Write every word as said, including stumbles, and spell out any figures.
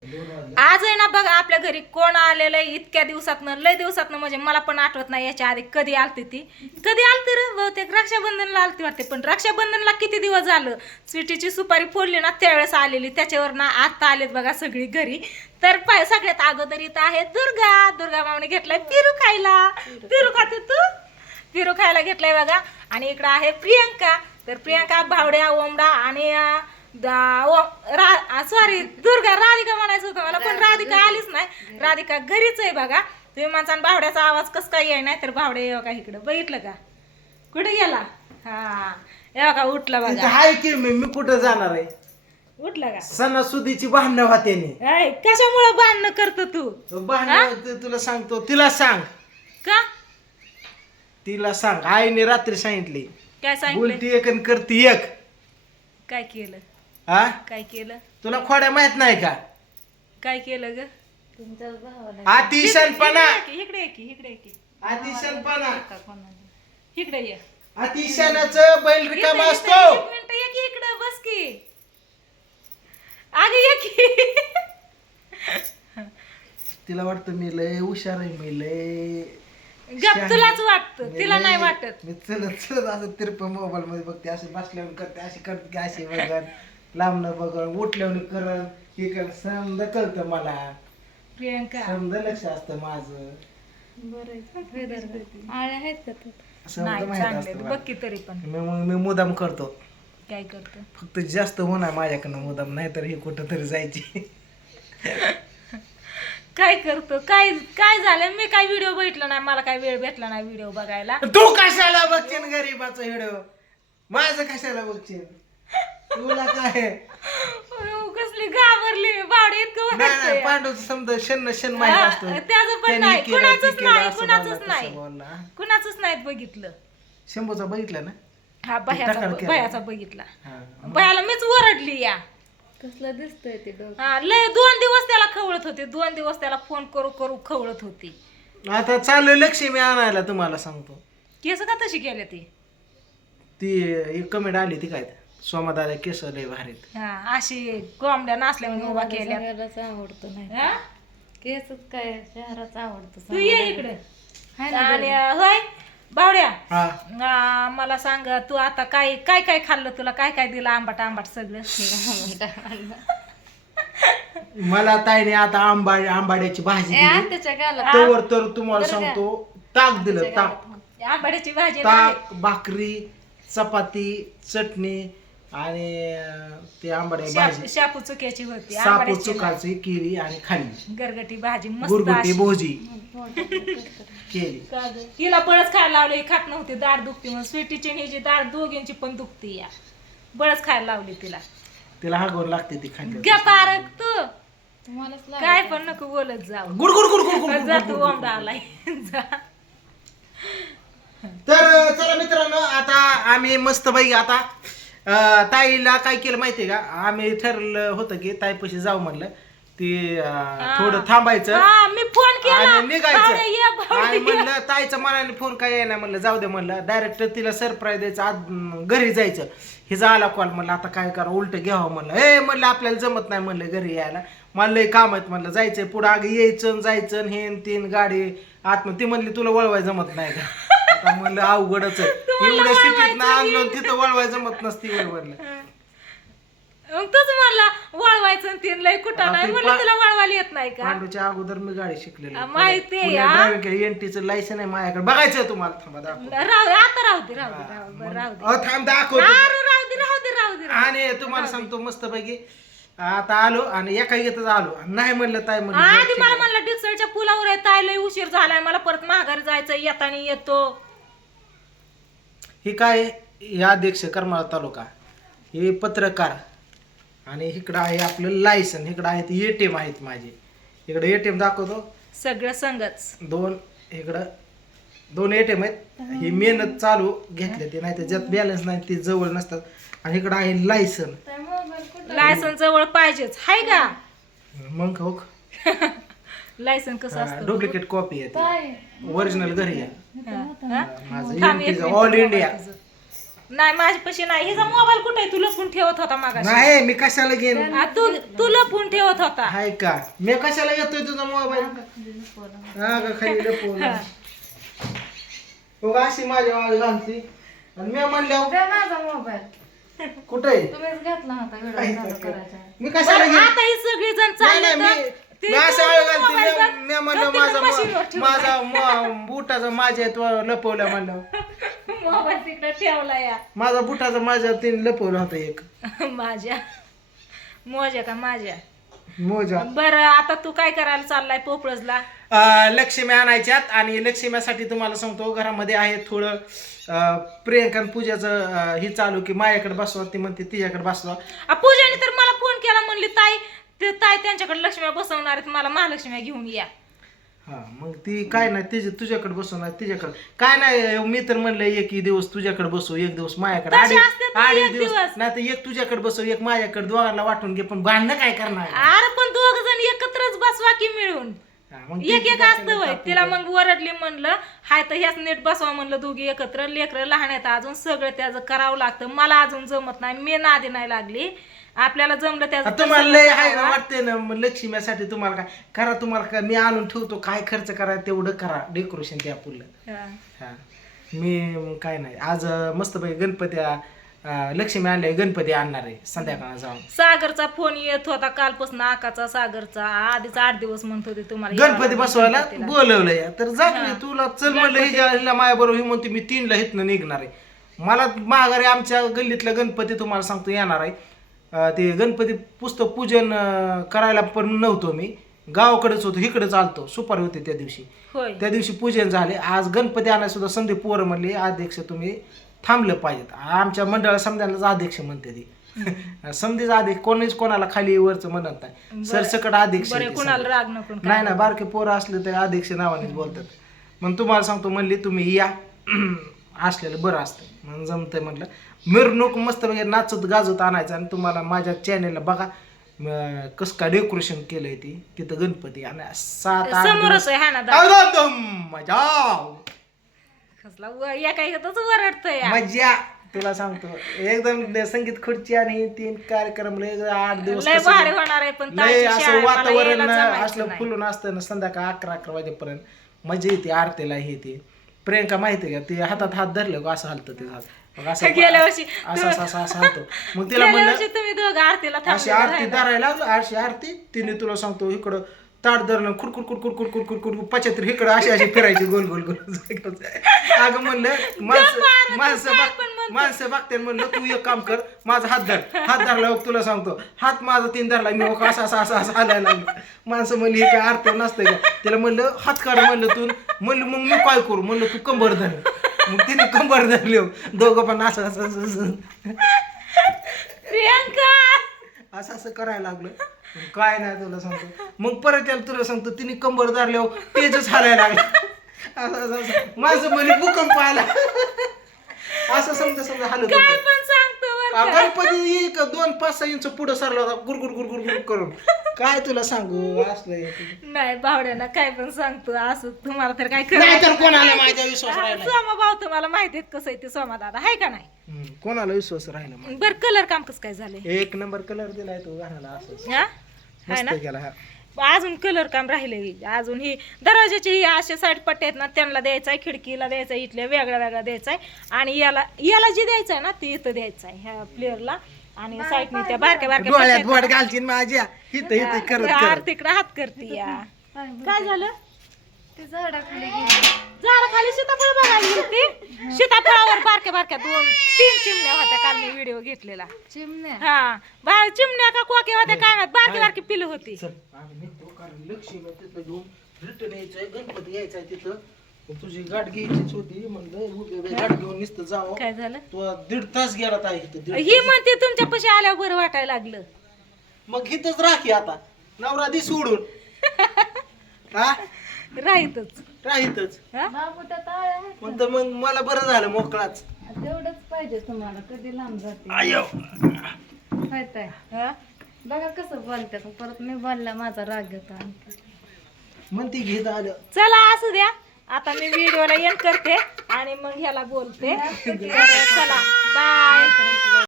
आज आहे ना बघा आपल्या घरी कोण आलेलं आहे इतक्या दिवसातनं लय दिवसातनं म्हणजे मला पण आठवत नाही याच्या आधी कधी आलती ती कधी आलती रे बहुतेक रक्षाबंधनला आलती वाटते पण रक्षाबंधनला किती दिवस झालं स्वीटीची सुपारी फोडली ना त्यावेळेस आलेली त्याच्यावर ना आता आलेत बघा सगळी घरी तर पाय सगळ्यात अगोदर इथं आहे दुर्गा दुर्गा मामाने घेतलाय पिरू खायला पिरू खाते तू पिरू खायला घेतलाय बघा आणि इकडं आहे प्रियंका तर प्रियंका भावड्या ओमडा आणि सॉरी दुर्गा राधिका म्हणायचं होतं मला पण राधिका आलीच नाही राधिका घरीच आहे बघा तुम्ही माणसा भावड्याचा आवाज कस काय येई नाही तर भावड्या येऊ का इकडं बघितलं का कुठे गेला हा येऊ का उठला बघा हाय की मी मी कुठं जाणार आहे उठला का सणासुदीची भांडणं होते कशामुळे भांडणं करतो तू भांडण तुला सांगतो तिला सांग का तिला सांग आईने रात्री सांगितली काय सांगितलं बोलती एक आणि करती एक काय केलं हा काय केलं तुला खोड्या माहित नाही का काय केलं ग अतिशनपणा इकडे ये की इकडे ये की अतिशनपणा इकडे ये अतिशनाचं बैल रिकामा असतो एक मिनिट ये की इकडे बस की आगे ये की तिला वाटतं मी लय हुशार आहे मी लय गप तुलाच वाटतं तिला नाही वाटत मी चलत चलत असं तिरप मोबाईल मध्ये बघते असे बसल्यावर करते अशी करते की अशी बघन लांबणं बघन उठल्यावर करन हे कर समजा कळतं मला प्रियंका समजा लक्ष असतं माझं समजा माहित असतं बघ की तरी पण मी मी मुदाम करतो काय करतो फक्त जास्त होणार माझ्याकडनं मुदाम नाही तर हे कुठं तरी जायची काय करतो काय काय झालं मी काय व्हिडिओ बघितला नाही मला काय वेळ भेटला नाही व्हिडिओ बघायला तू कशाला बघशील गरीबाचा व्हिडिओ माझं कशाला बघशील तुला काय कसली घाबरली बावडे इतकं नाही नाही वाटतंय. पांडूचं समजा शन शन माहित असतो हा, त्याचं पण त्यांनी नाही केलं, कुणाचंच ते केलं, नाही असं कुणाचंच बोलला, नाही तसं बोलला. कुणाचंच नाहीत बघितलं शंभूचा बघितलं ना हा टाकाळ बह्याचा केला. बह्याचा बघितला हा. बह्याला मीच ओरडली या कसलं दिसतंय ते डोकं हा लय दोन दिवस त्याला खवळत होते दोन दिवस त्याला फोन करू करू खवळत होती आता चालू लक्ष्मी आणायला तुम्हाला सांगतो केस का तशी केले ती ती एक कमेंट आली ती काय सोमादाला केस लय भारीत हा अशी कोंबड्या नाचल्यावर उभा केल्या सगळ्यालाच आवडतं नाही हा? केसच काय शहराच आवडतं तू ये इकडे हाय ना आणि होय बावड्या हा आ, मला सांग तू आता काय काय काय खाल्लं तुला काय काय दिलं आंबाट आंबाट सगळं मला ताईने आता आंबा आंबाड्याची भाजी ए, दिली आत्याच्या गाला तोवर तर तुम्हाला सांगतो ताक दिलं ताक आंबाड्याची भाजी नाही. ताक भाकरी चपाती चटणी आणि अं, ते आंबाड्या भाजी शापू शापू चुक्याची होती सापू आंबाड्याची चुकाची केली आणि खाल्ली गरगटी भाजी मस्त गुरगुटी अशी. भोजी केली का गं? हिला बळच खायला लावली ही खात नव्हती दाढ दुखती म्हणून स्वीटीची आणि हिची दाढ दोघींची पण दुखती या बळच खायला लावली तिला तिला हागवून लागते ती खाल्ली घ्या पारक तू तुम्हालाच लाग काय पण नको बोलत जाऊ good good good good good जा तू ओमडा आलाय जा तर चला मित्रांनो आता आम्ही मस्त बाई आता अं, ताईला काय केलं माहितीये का आम्ही ठरलं होतं की ताईपाशी जाऊ म्हणलं ती अं, थोडं थांबायचं हा मी फोन केला आणि भावड्या, ये, निघायचं भावड्या, आणि ये. म्हणलं ताईचा मनाने फोन काय येणार म्हणलं जाऊ दे म्हणलं डायरेक्ट तिला सरप्राईज द्यायचं आज अं, घरी जायचं हिचा आला कॉल म्हणलं आता काय करा उलट घ्यावं म्हणलं हे म्हणलं आपल्याला जमत नाही म्हणलं घरी यायला मला लय काम आहेत म्हणलं जायचंय पुढं आगे यायचं जायचं हे न तीन गाडी आत्म ती म्हणली तुला वळवाय जमत नाही का आता म्हणलं अवघडच आहे एवढ्या सिटीत ना आणलं तिथं वळवाय जमत नसती म्हणलं मग तूच म्हणला वळवायचं आणि तीन लय कुठं आता नाही ते म्हणलं पा- तुला वळवायला येत नाही का पांडूच्या अगोदर मी गाडी शिकलेली आ, माहितीये या. एनटीचं लायसन आहे माझ्याकडे बघायचं तुम्हाला थांबा दाखव राहू दे आता राहू दे राहू दे राहू दे बरं, राहू दे अहो, थांब दाखव अरे राहू दे राहू दे राहू दे आणि तुम्हाला सांगतो मस्त पैकी आता आलो आणि एका येतच आलो नाही म्हणलं ताई आधी म्हणलं मला म्हणलं डिक्सळच्या पुलावर येत आहे लय उशीर झालाय मला परत माघारी जायचं येताना येतो ही काय हे अध्यक्ष करमाळा तालुका हे पत्रकार आणि इकडं आहे आपलं लायसन इकडं आहेत एटीएम आहेत माझे इकडे एटीएम दाखवतो सगळं संगच दोन इकडं दोन एटीएम आहेत ही मेहनत चालू घेतले ते नाही तर ज्यात बॅलन्स नाही ते जवळ नसतात आणि इकडं आहे लायसन लायसन जवळ पाहिजेच हाय का मग हो लायसन कसं असतं डुप्लिकेट कॉपी आहे ओरिजिनल घरी आहे हा? माझं थांब एक एमटीचं मिनिट ऑल बघा इंडिया तुझं. नाही माझ्यापाशी नाही. हिचा मोबाईल कुठे आहे? तू लपून ठेवत होता मागाशी. नाही मी कशाला घेईन आ, तू तू लपून ठेवत होता. हाय का मी कशाला घेतोय तुझा मोबाईल हा का खाली लपवून हो अशी माझ्या वाळ घालती आणि मी म्हणल्यावर द्या माझा मोबाईल. कुठे तुम्हीच घेतला होता व्हिडिओ चालू करायचा. मी कशाला घेईन आता ही सगळी जण नाही चालले नाही, तर मी ते मी असं दोन आळ mobile घालते बघ. मी म्हणलं तिकडे माझा मशीनवर ठेवून माझा म- बुटाचा माझ्या तो लपवला म्हणलं मोबाईल तिकडे ठेवला या. माझा बुटाचा माझ्या तीन लपवला होता एक माझ्या मोज्या का माझ्या. मोजा बरं आता तू काय करायला चाललाय पोपळजला? अं, लक्ष्मी आणायच्यात आणि लक्ष्मीसाठी तुम्हाला सांगतो घरामध्ये आहे थोडं अं, प्रियंका आणि पूजाचं अं, हे चालू की माझ्याकडे बसवा ती म्हणते तिच्याकडे बसवा आ, पूजाने तर मला फोन केला म्हणली ताई ते ताई त्यांच्याकडे लक्ष्म्या बसवणार आहेत मला महालक्ष्म्या घेऊन या. हा मग ती काय नाही तिच्या तुझ्याकडे बसवणार तिच्याकडे काय नाही मी तर म्हणलं एक दिवस तुझ्याकडे बसव एक दिवस माझ्याकडे तसे अडीच असतात ना अडीच एक दिवस दिवस. नाही तर एक तुझ्याकडे बसव एक माझ्याकडे दोघांना वाटून घे पण भांडणं काय करणार अरे पण दोघ जण एकत्रच बसवा की मिळून. हा, मग ती एक एक तुझ्याकडे असतं वय. टाकून तिला दे. मग वरडली म्हणलं हाय तर ह्याच नीट बसवा म्हणलं दोघी एकत्र. लेकरं लहान आहेत अजून सगळं त्याचं करावं लागतं. मला अजून जमत नाही मी नादी नाही लागली. आपल्याला जमलं त्याचं आता तर तुम्हाला सगळं लय आहे ना करावं. वाटतंय ना मग लक्ष्मीसाठी तुम्हाला काय करा तुम्हाला काय मी आणून ठेवतो काय खर्च करा तेवढं करा डेकोरेशन त्या फुलं हा. हा मी मग काय नाही आज अं, मस्तपैकी गणपती अं, लक्ष्मी आणले गणपती आणणार आहे संध्याकाळ जाऊन सागरचा फोन येत होता कालपासून आकाचा सागरचा आधीच आठ दिवस म्हणत होते तुम्हाला गणपती यावं बसवायला गणपतीला. बोलवलंय तर जा की तुला चल म्हणलं हिच्या हिला माझ्या बरोबर ही म्हणते मी तीनला हिथनं निघणार आहे मला माघारी आमच्या गल्लीतला गणपती तुम्हाला सांगतो येणार आहे अं, ते गणपती पुस्तक पूजन अं, करायला पण नव्हतो मी गावाकडेच होतो इकडेच आलतो सुपारी होते त्या दिवशी होय त्या दिवशी पूजन झाले आज गणपती आणायला सुद्धा संदीप पोरं म्हणले अध्यक्ष तुम्ही थांबलं पाहिजेत आमच्या मंडळाला समजायलाच अध्यक्ष म्हणते ती समधीच अध्यक्ष कोणीच कोणाला खाली वरचं म्हणत नाही सरसकट अध्यक्ष बरे आहे ते कुणाला सगळे. राग नको नाही ना बारके पोरं असले तर अध्यक्ष नावानेच बोलतात मग तुम्हाला सांगतो म्हणली तुम्ही या असलेलं बरं असतं मग जमतंय म्हटलं मिरवणूक मस्त वगैरे नाचत गाजत आणायचं आणि तुम्हाला माझ्या चॅनेलला बघा म, कसं काय डेकोरेशन केलंय ती तिथं गणपती आणि सात आठ समोरच दिवस आहे हा ना दादा. एकदम मजा कसला व- या काही वरडतोय या. मजा तुला सांगतो एकदम संगीत खुर्ची आणि तीन कार्यक्रम लय आठ दिवस लय कसं भारी होणार आहे पण लय ताईची शाळा असं आहे, मला वातावरण यायला जमायचं असलं नाही. फुलून असतं ना संध्याकाळ अकरा अकरा वाजेपर्यंत मजा येते आरतीला हे ते प्रियंका माहिती का ती हातात हात धरलं का असं हलतं ते हात मग असं गेल्या वर्षी असं असं असं असं हलतो मग तिला गेल्या म्हणलं वर्षी तुम्ही दोघं आरतीला अशी थांबलेला आरती आहे ना. धरायला लागलं अशी आरती तिने तुला सांगतो इकडं ताट धरणं खुडकुड खुडकुड खुडकुड खुडकुड पचहत्तर इकडं अशी अशी फिरायची गोल गोल गोल अगं म्हणलं माणसं माणसं बघ माणसं बघते म्हणलं तू एक काम कर माझा हात धर हात धरला बघ तुला सांगतो हात माझा तीन धरला मी बघ असं असं असं असं हालायला लागलं माणसं म्हणली हे काय आरती नसतंय का तिला म्हणलं हात काढ म्हणलं तू म्हणलं मग मी काय करू म्हणलं तू कंबर धर मग तिने कंबर धरली दोघं पण असं असं असं असं प्रियंका असं असं करायला लागलं मग काय नाही तुला सांगतो मग परत त्याला तुला सांगतो तिने कंबर धरल्यावर तेजच हारायला लागलं असं असं असं माझं म्हणे भूकंप आला असं समजा समजा हालत काय होतं पण सांगतो बरं का. गणपती एक दोन पाच सहा इंच पुढं सरला होता गुरगुर गुरगुर गुर करून काय तुला सांगू असलं हे ते. नाही भावड्याना काय पण सांगतो असं तुम्हाला तर काय नाही तर कोणाला माझ्या विश्वास राहिला सोमा भाऊ तुम्हाला माहिती आहे कसं आहे ते सोमा दादा आहे का नाही हम्म, कोणाला विश्वास राहिला मग? बर कलर काम कसं काय झालंय एक नंबर कलर दिलाय तो घालायला असं हा हाय ना मस्त केला हा अजून कलर काम राहिले अजून ही दरवाजाची ही असे साईड पट्टे आहेत ना त्यांना द्यायचा आहे खिडकीला द्यायचा आहे इथल्या वेगळ्या वेगळ्या द्यायचा आहे आणि याला याला जे द्यायचं आहे ना ते इथं द्यायचं आहे ह्या प्लेअरला आणि साईडने त्या बारक्या बारक्या डोळ्यात पट्ट्या बोट आहेत घालशील माझ्या हिथं हिथं ना, करत त्या करत तिकडे हात करते या काय झालं ते झाडाखाली गेली. झाडाखाली सीताफळ बघायला गेलती सीताफळावर बारक्या बारक्या दोन तीन चिमण्या होत्या काल मी व्हिडिओ घेतलेला चिमण्या हा बाहेर चिमण्या का कोके होत्या काय माहित बारकी बारकी पिल्ल होती चल आम्ही निघतो कारण लक्ष्मी तिथं घेऊन रिटर्न यायचंय गणपती यायचाय तिथं मग तुझी गाठ घ्यायचीच होती म्हणलं उगे उगे गाठ घेऊन नुसतं जावं काय झालं तो दीड तास गेला ताई इथं दीड ही म्हणते तुमच्या पशी आल्यावर बरं वाटायला लागलं मग इथंच राखी आता नवरा दि सोडून हा राहीतच राहितच हा? बाबू त्या ताळ्या आहेत मग तर मग मला बरं झालं मोकळाच ना. तेवढंच पाहिजे तुम्हाला कधी लांब जाते आयो माहित आहे हा? बघा कसं बोलतात परत मी बोलला माझा राग येतो आणखी. म्हणते घेत आलं चला असू द्या आता मी व्हिडिओला एंड करते आणि मग ह्याला बोलते. चला बाय.